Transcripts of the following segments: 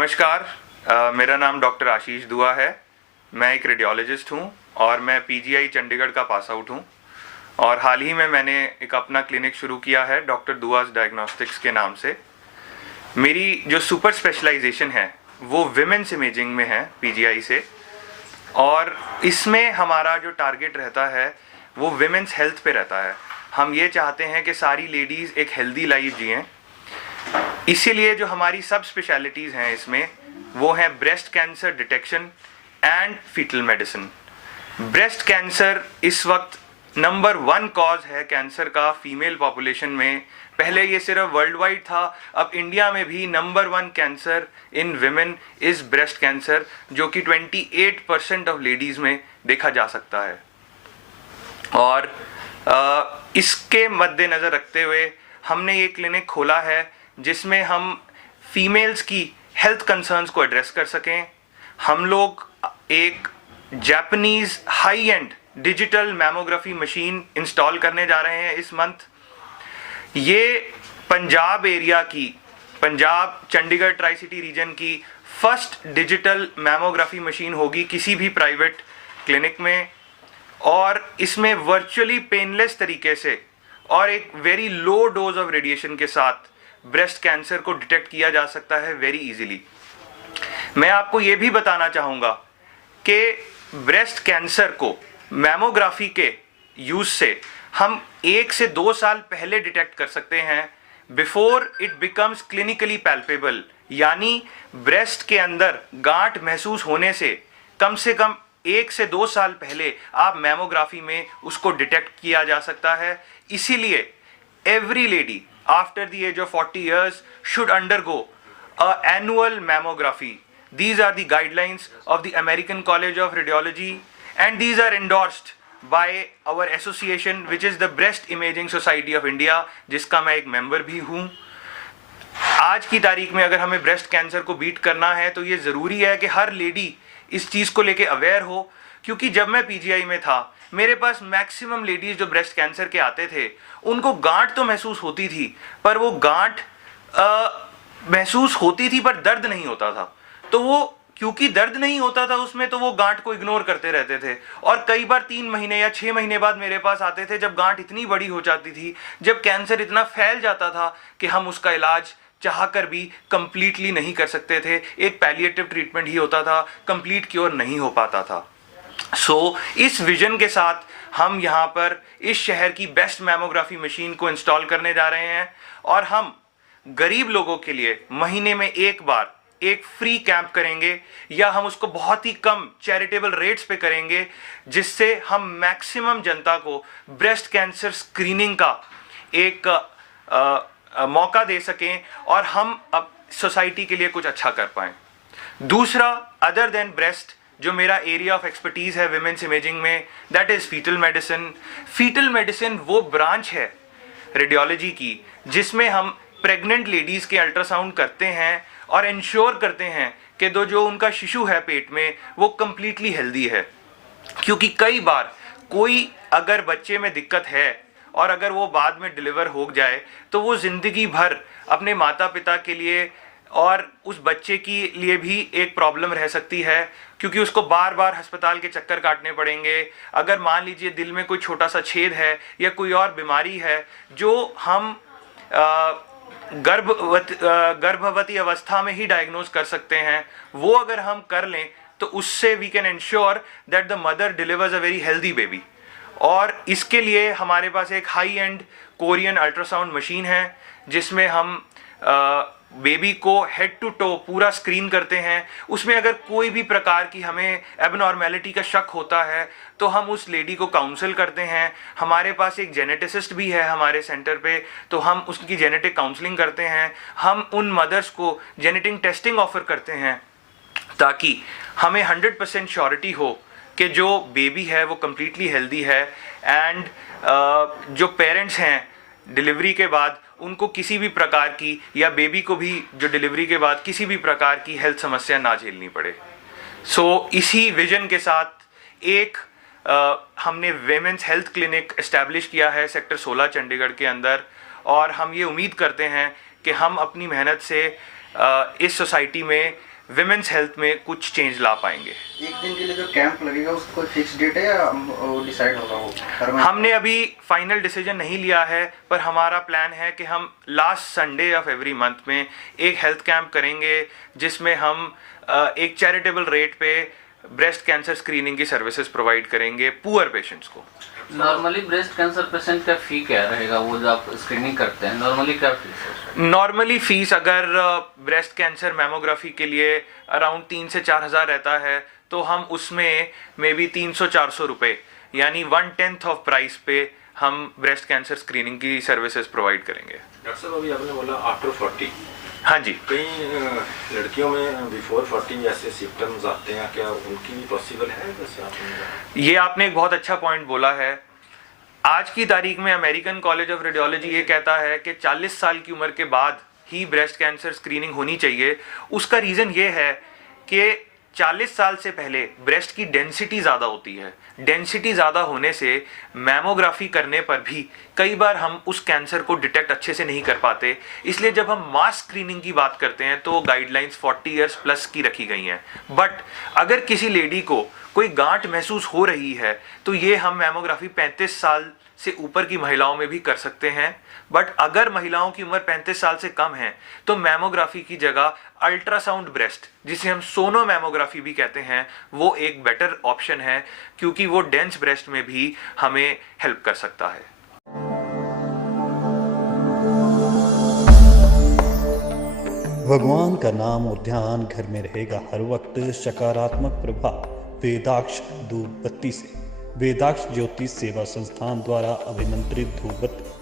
नमस्कार। मेरा नाम डॉक्टर आशीष दुआ है। मैं एक रेडियोलॉजिस्ट हूं और मैं पीजीआई चंडीगढ़ का पास आउट हूं और हाल ही में मैंने एक अपना क्लिनिक शुरू किया है डॉक्टर दुआस डायग्नोस्टिक्स के नाम से। मेरी जो सुपर स्पेशलाइजेशन है वो विमेंस इमेजिंग में है पीजीआई से, और इसमें हमारा जो टारगेट रहता है वो विमेंस हेल्थ पे रहता है। हम ये चाहते हैं कि सारी लेडीज़ एक हेल्दी लाइफ जिएं। इसीलिए जो हमारी सब स्पेशलिटीज़ हैं इसमें वो हैं breast cancer detection and fetal medicine. Breast cancer इस वक्त नंबर 1 कॉज है कैंसर का फीमेल पॉपुलेशन में। पहले ये सिर्फ वर्ल्ड वाइड था, अब इंडिया में भी number 1 cancer in women is breast cancer, जो कि 28% ऑफ लेडीज़ में देखा जा सकता है। और इसके मद्देनज़र रखते हुए हमने ये क्लिनिक खोला है जिसमें हम फीमेल्स की हेल्थ कंसर्न्स को एड्रेस कर सकें। हम लोग एक Japanese high and digital mammography machine install करने जा रहे हैं इस मंथ। ये पंजाब एरिया की, Punjab Chandigarh tri city region की फर्स्ट डिजिटल मैमोग्राफी मशीन होगी किसी भी प्राइवेट क्लिनिक में, और इसमें वर्चुअली पेनलेस तरीके से और एक very low dose of radiation के साथ ब्रेस्ट कैंसर को डिटेक्ट किया जा सकता है वेरी इजीली। मैं आपको ये भी बताना चाहूँगा कि ब्रेस्ट कैंसर को मैमोग्राफी के यूज से हम 1 से 2 साल पहले डिटेक्ट कर सकते हैं, before it becomes clinically palpable. यानी ब्रेस्ट के अंदर गांठ महसूस होने से कम 1 से 2 साल पहले आप मैमोग्राफी में उसको डिटेक्ट किया जा सकता है। इसीलिए every lady after the age of 40 years should undergo a annual mammography. These are the guidelines of the American College of Radiology, and these are endorsed by our association which is the Breast Imaging Society of India, जिसका मैं एक member भी हूँ। आज की तारीख में अगर हमें ब्रेस्ट कैंसर को बीट करना है तो ये ज़रूरी है कि हर लेडी इस चीज़ को लेके अवेयर हो, क्योंकि जब मैं पीजीआई में था मेरे पास मैक्सिमम लेडीज जो ब्रेस्ट कैंसर के आते थे उनको गांठ तो महसूस होती थी, पर वो गांठ महसूस होती थी पर दर्द नहीं होता था। तो वो क्योंकि दर्द नहीं होता था उसमें, तो वो गांठ को इग्नोर करते रहते थे, और कई बार 3 महीने या 6 महीने बाद मेरे पास आते थे जब गांठ इतनी बड़ी हो जाती थी, जब कैंसर इतना फैल जाता था कि हम उसका इलाज चाहकर भी कंप्लीटली नहीं कर सकते थे। एक पैलिएटिव ट्रीटमेंट ही होता था, कंप्लीट क्योर नहीं हो पाता था। इस विजन के साथ हम यहाँ पर इस शहर की बेस्ट मैमोग्राफी मशीन को इंस्टॉल करने जा रहे हैं, और हम गरीब लोगों के लिए महीने में एक बार एक फ्री कैंप करेंगे, या हम उसको बहुत ही कम चैरिटेबल रेट्स पे करेंगे, जिससे हम मैक्सिमम जनता को ब्रेस्ट कैंसर स्क्रीनिंग का एक मौका दे सकें और हम अब सोसाइटी के लिए कुछ अच्छा कर पाएं। दूसरा, अदर देन ब्रेस्ट, जो मेरा एरिया ऑफ एक्सपर्टीज है विमेंस इमेजिंग में, that is fetal medicine. Fetal medicine वो ब्रांच है रेडियोलॉजी की जिसमें हम प्रेग्नेंट लेडीज के अल्ट्रासाउंड करते हैं और इंश्योर करते हैं कि जो उनका शिशु है पेट में वो कंप्लीटली हेल्दी है। क्योंकि कई बार कोई अगर बच्चे में दिक्कत है और अगर वो बाद में डिलीवर हो जाए तो वो जिंदगी भर अपने माता पिता के लिए और उस बच्चे के लिए भी एक प्रॉब्लम रह सकती है, क्योंकि उसको बार बार अस्पताल के चक्कर काटने पड़ेंगे। अगर मान लीजिए दिल में कोई छोटा सा छेद है या कोई और बीमारी है जो हम गर्भवती अवस्था में ही डायग्नोज कर सकते हैं, वो अगर हम कर लें तो उससे we can ensure that the mother delivers a very healthy baby. और इसके लिए हमारे पास एक high end Korean ultrasound machine है जिसमें हम बेबी को हेड टू टो पूरा स्क्रीन करते हैं। उसमें अगर कोई भी प्रकार की हमें एबनॉर्मेलिटी का शक होता है तो हम उस लेडी को काउंसल करते हैं। हमारे पास एक जेनेटिसिस्ट भी है हमारे सेंटर पे, तो हम उसकी जेनेटिक काउंसलिंग करते हैं। हम उन मदर्स को जेनेटिक टेस्टिंग ऑफर करते हैं ताकि हमें 100% श्योरिटी हो कि जो बेबी है वो कम्प्लीटली हेल्दी है, एंड जो पेरेंट्स हैं डिलीवरी के बाद उनको किसी भी प्रकार की, या बेबी को भी जो डिलीवरी के बाद किसी भी प्रकार की हेल्थ समस्या ना झेलनी पड़े। इसी विजन के साथ एक हमने वेमेंस हेल्थ क्लिनिक इस्टेब्लिश किया है सेक्टर 16 चंडीगढ़ के अंदर, और हम ये उम्मीद करते हैं कि हम अपनी मेहनत से इस सोसाइटी में विमेंस हेल्थ में कुछ चेंज ला पाएंगे। एक दिन के लिए जो कैंप लगेगा उसका कोई फिक्स डेट है या डिसाइड होगा वो हर महीने? हमने अभी फाइनल डिसीजन नहीं लिया है, पर हमारा प्लान है कि हम last Sunday off every month में एक हेल्थ कैंप करेंगे जिसमें हम एक चैरिटेबल रेट पे ब्रेस्ट कैंसर स्क्रीनिंग की सर्विसेज प्रोवाइड करेंगे पुअर पेशेंट्स को। नॉर्मली ब्रेस्ट कैंसर पेशेंट का फी क्या रहेगा, वो जो आप स्क्रीनिंग करते हैं नॉर्मली क्या फीस है? नॉर्मली फीस अगर ब्रेस्ट कैंसर मैमोग्राफी के लिए अराउंड 3 से 4 हज़ार रहता है, तो हम उसमें मे बी 300-400 रुपये यानी 1/10 ऑफ प्राइस पे हम ब्रेस्ट कैंसर स्क्रीनिंग की सर्विसेज प्रोवाइड करेंगे। डॉक्टर साहब अभी आपने बोला आफ्टर 40, हाँ जी। कई लड़कियों में बिफोर 40 ऐसे सिम्टम्स आते हैं, क्या उनकी भी पॉसिबल है? जैसे आपने ये आपने एक बहुत अच्छा पॉइंट बोला है। आज की तारीख में अमेरिकन कॉलेज ऑफ रेडियोलॉजी ये कहता है कि 40 साल की उम्र के बाद ही ब्रेस्ट कैंसर स्क्रीनिंग होनी चाहिए। उसका रीज़न ये है कि 40 साल से पहले ब्रेस्ट की डेंसिटी ज़्यादा होती है। डेंसिटी ज़्यादा होने से मैमोग्राफी करने पर भी कई बार हम उस कैंसर को डिटेक्ट अच्छे से नहीं कर पाते। इसलिए जब हम मास स्क्रीनिंग की बात करते हैं तो गाइडलाइंस 40 इयर्स प्लस की रखी गई हैं। बट अगर किसी लेडी को कोई गांठ महसूस हो रही है तो ये हम मैमोग्राफी 35 साल से ऊपर की महिलाओं में भी कर सकते हैं। बट अगर महिलाओं की उम्र 35 साल से कम है तो मैमोग्राफी की जगह अल्ट्रासाउंड ब्रेस्ट, जिसे हम सोनो मैमोग्राफी भी कहते हैं, वो एक बेटर ऑप्शन है क्योंकि वो डेंस ब्रेस्ट में भी हमें हेल्प कर सकता है। भगवान का नाम और ध्यान घर में रहेगा हर वक्त। सकारात्मक प्रभाव वेदाक्ष धूप बत्ती से। वेदाक्ष ज्योतिष सेवा संस्थान द्वारा अभिमंत्रित धूप बत्ती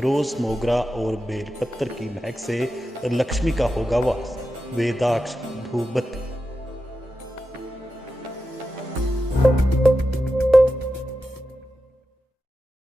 रोज, मोगरा और बेलपत्र की महक से लक्ष्मी का होगा वास। वेदाक्ष धूप बत्ती।